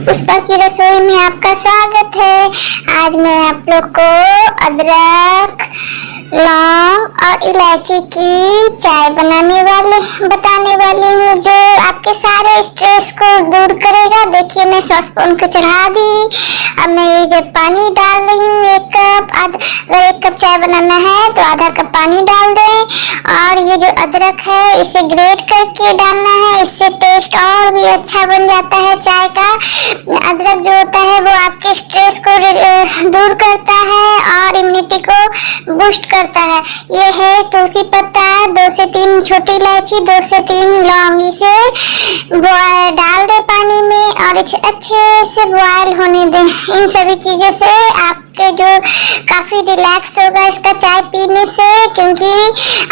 पुष्पा की रसोई में आपका स्वागत है। आज मैं आप लोग को अदरक, लौंग और इलायची की चाय बताने वाली हूँ, जो आपके सारे स्ट्रेस को दूर करेगा। देखिए, मैं सॉसपैन को चढ़ा दी। अब मैं ये जब पानी डाल रही हूँ 1 कप। अगर 1 कप चाय बनाना है तो आधा कप पानी डाल दें। और ये जो अदरक है इसे ग्रेट करके डालना है, इससे टेस्ट और भी अच्छा बन जाता है चाय का। अदरक जो होता है वो आपके स्ट्रेस को दूर करता है और इम्यूनिटी को बूस्ट करता है। ये है तुलसी पत्ता, 2 से 3 छोटी इलायची, 2 से 3 लौंग। इसे डाल दे पानी में और इसे अच्छे से बॉयल होने दें। इन सभी चीजों से आपके जो काफी रिलैक्स होगा इसका चाय पीने से, क्योंकि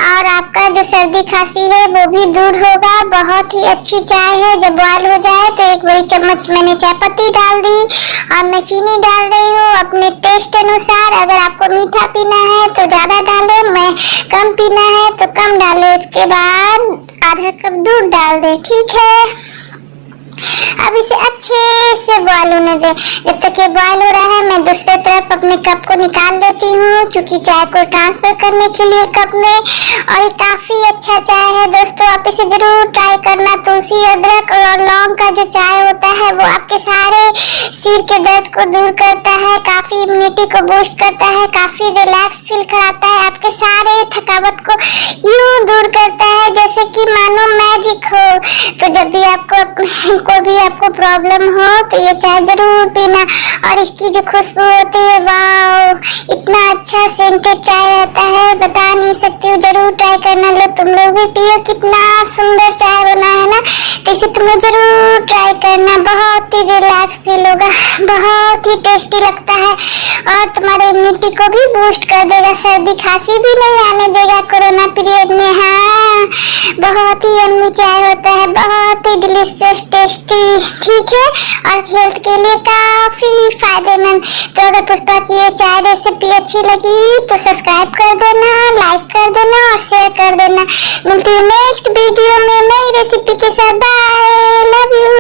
और आपका जो सर्दी खांसी है वो भी दूर होगा। बहुत ही अच्छी चाय है। जब बॉयल हो जाए तो 1 बड़ी चम्मच मैंने चाय पत्ती डाल दी और मैं चीनी डाल रही हूँ अपने टेस्ट अनुसार। अगर आपको मीठा पीना है तो ज्यादा डाले, मैं कम पीना है तो कम डाले। उसके बाद आधा कप दूध डाल दे, ठीक है। अब इसे अच्छे से बॉयल होने दे। जब तक ये बॉयल हो रहा है मैं दूसरे तरफ अपने कप को निकाल लेती हूँ, क्योंकि चाय को ट्रांसफर करने के लिए कप में। और ये काफी अच्छा चाय है दोस्तों, आप इसे जरूर ट्राई करना। तुलसी, अदरक और लौंग का जो चाय होता है वो आपके सारे सिर के दर्द को दूर करता है, काफी इम्यूनिटी को बूस्ट करता है, काफी रिलैक्स फील कराता है, आपके सारे थकावट को यूं दूर करता है जैसे कि मानो मैजिक हो। तो जब भी कोई भी आपको प्रॉब्लम हो तो ये चाय जरूर पीना। और इसकी जो खुशबू होती है, वाव, इतना अच्छा सेंटेड चाय आता है, बता नहीं सकती हूँ। जरूर ट्राई करना। लो तुम लोग भी पियो, कितना सुंदर चाय बना है ना। तो इसे तुम लोग जरूर ट्राई करना, बहुत ही रिलैक्स फील होगा, बहुत ही टेस्टी लगता है और तुम्हारे इम्यूनिटी को भी बूस्ट कर देगा। सर्दी खांसी भी नहीं आने देगा कोरोना पीरियड में। हाँ, बहुत ही यम्मी चाय होता है, बहुत ही डिलीशियस, टेस्टी, ठीक है, और हेल्थ के लिए काफी फायदेमंद। तो अगर पुष्पा की ये चाय रेसिपी अच्छी लगी तो सब्सक्राइब कर देना, लाइक कर देना और शेयर कर देना। मिलती हूँ नेक्स्ट वीडियो में नई रेसिपी के साथ। Bye, love you.